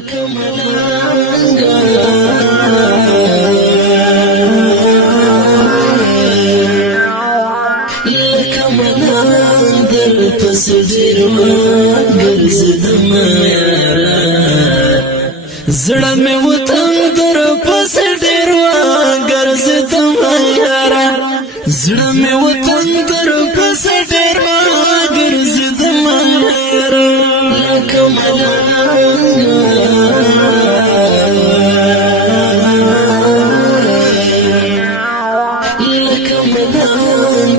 لکه ملنګه لکه ملنګ در پسې ډېر ګرځېدم یاره زړه مې وطن در پسې ډېر ګرځېدم یاره زړه مې وطن در پسې ډېر ګرځېدم یاره لکه ملنګ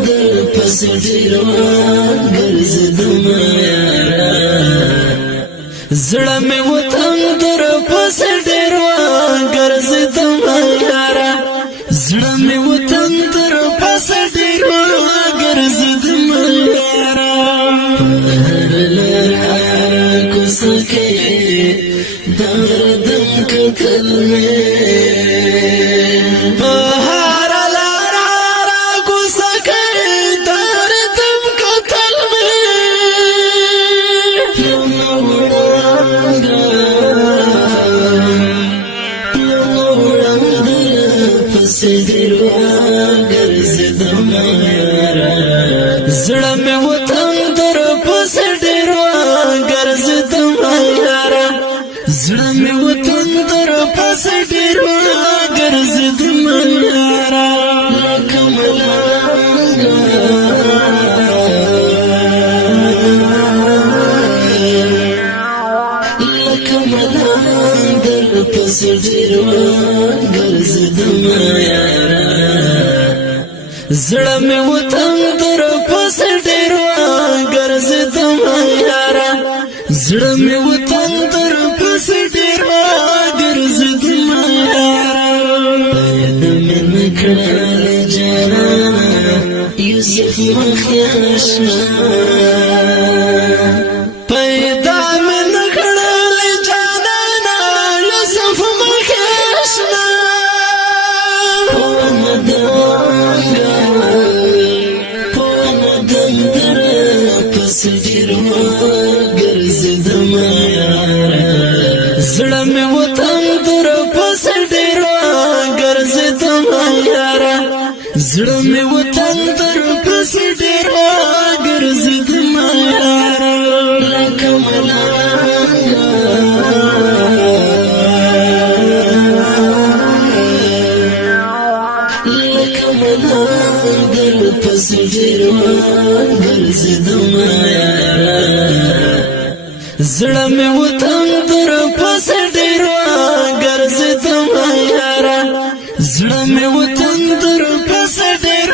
در پسې ډېر ګرځېدم یاره زړه مې وطن در پسې ډېر ګرځېدم یاره زړه مې وطن در پسې ډېر ګرځېدم یاره هر کوڅه کې دردم کتل مې زړه مې وطن در پسې ډېر ګرځېدم یاره زړه مې وطن در پسې ډېر ګرځېدم یاره لکه ملنګه لکه ملنګ در پسې ډېر ګرځېدم یاره زړه مې وطن در پسې ډېر ګرځېدم یاره زړه مې وطن در پسې ډېر ګرځېدم یاره پیدا مې نه کړل جانانه یوسف مخې آشنا پیدا مې نه کړل جانانه یوسف مخې آشنا ګرځېدم یاره زړه مې وطن در پسې ډېر ګرځېدم یاره زړه مې وطن در پسې ډېر ګرځېدم یاره لکه ملنګه لکه ملنګ در پسې ډېر ګرځېدم یاره زړه مې وطن در پسې ډېر ګرځېدم یاره زړه مې وطن در پسې ډېر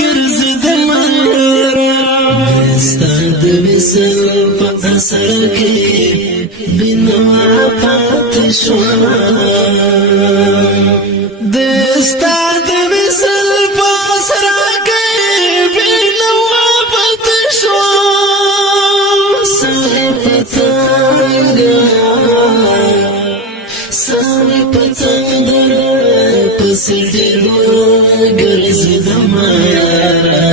ګرځېدم یاره ستا د وصل په اثر کې بینوا پاتې شوم ستا د وصل په اثر کې بینوا پاتې شوم ساري پتنګ در پسې ډېر ګرځېدم یاره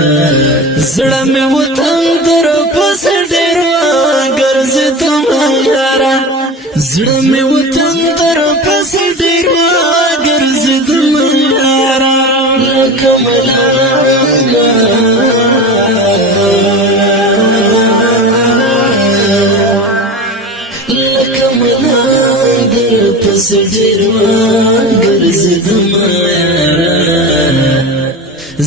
زړه مې وطن در پسې ډېر ګرځېدم یاره زړه مې وطن در پسې ډېر ګرځېدم یاره لکه ملنګه لکه ملنګ در پسې ډېر ګرځېدم یاره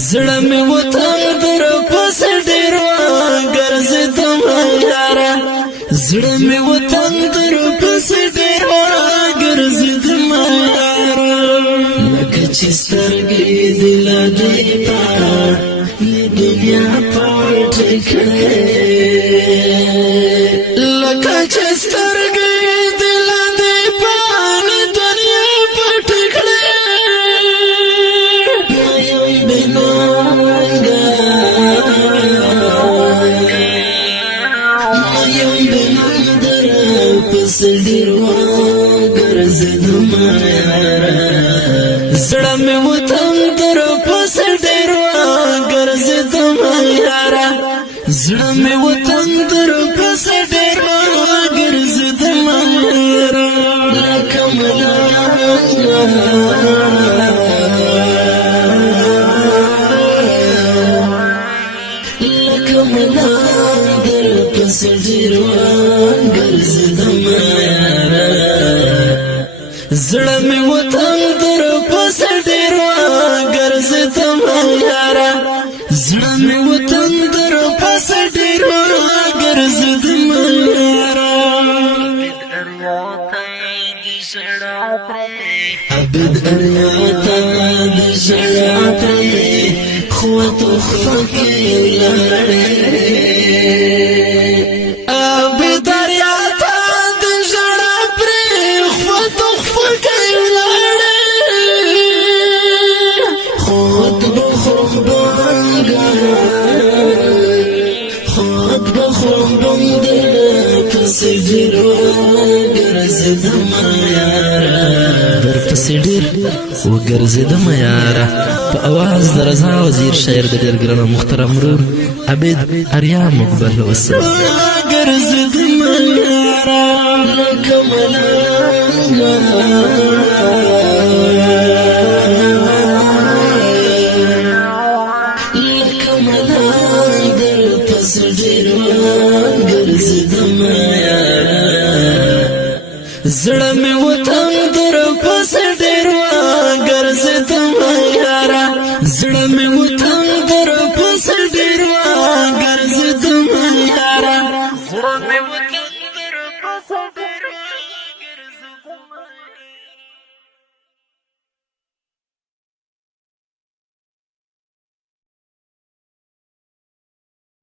زړه مې وطن در پسې ډېر ګرځېدم یاره زړه مې وطن در پسې ډېر ګرځېدم یاره لکه چې سترګې دې لا دې پاره دنیا پټې کړې لکه چې سترګې دې لا دې پاره دنیا پټې کړې یم بېننګه یم بېننګ در پسې ډېر ګرځېدم یاره زړه مې وطن در پسې ډېر ګرځېدم یاره زړه مې وطن در پسې ډېر ګرځېدم یاره لکه ملا در پس ډیر وګرځیدم یاره زړه مې وطن در پس ډیر وګرځیدم یاره زړه مې وطن در پس ډیر وګرځیدم یاره عبد اریاتا د شړا پرې خوت خفکه ولړې عبد اریاتا د شړا پرې خوت خفکه ولړې خود بخرم بانګر خود بخرم بانګر پس ډیرو ګرځیدم یاره در پس ډیر وګرځیدم یاره په اواز د رضا وزیر شاعر د ډیر ګران محترم ورور عبید اریا مقبل وسلم ګرځیدم یاره لکه ملا در پس ډیر وګرځیدم یاره زړه مې وطن در پس ډیر وګرځیدم یاره زړه مې وطن در پس ډیر وګرځیدم یاره زړه مې وطن